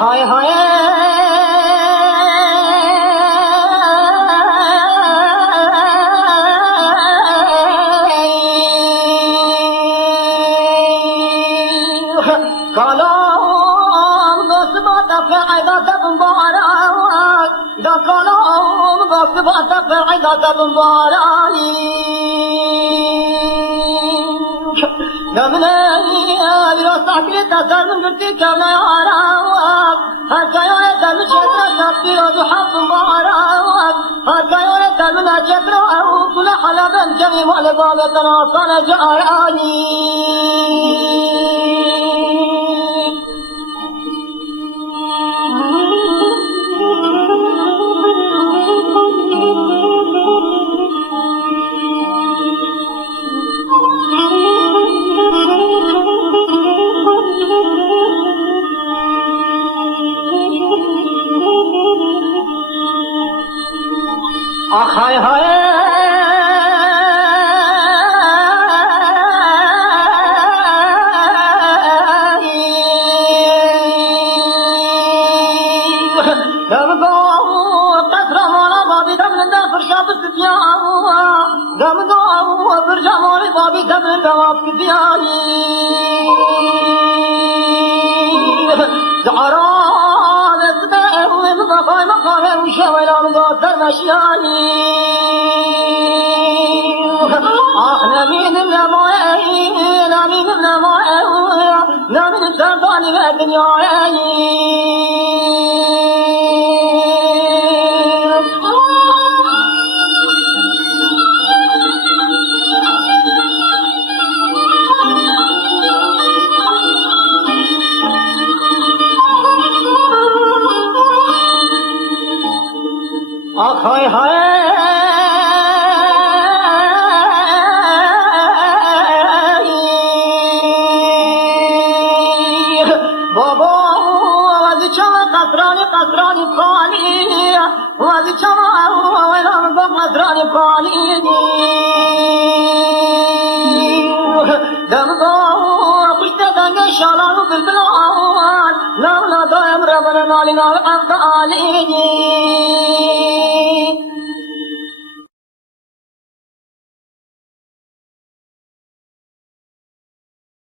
هاي هاي كلام بصبات فعدة بمبارك ده كلام بصبات فعدة بمبارك دمني يرسك لتسر من قلتي كونا يعراك هكا يويتا من شترا تبتير وضحب مبارك هكا يويتا من شترا كل حلبا جميع والباب تناصل جاراني هاي هاي دمقوا قصر مولا بابي دمن دافر شاب السبيان دمقوا برجع مولا بابي دمن دواف سبياني زعران السبيع ومضفاي مقامي وشوينا من قصر مشياني نمين النموين نمين النموين نمين السلطاني بالدنيا هاي هاي بابا وادي شما قصراني قصراني قالي وادي شما وين قصراني قالي دمقو قشت دنگ شالانو بالبلان لا لا دايم ربنا نالي نال عبد علي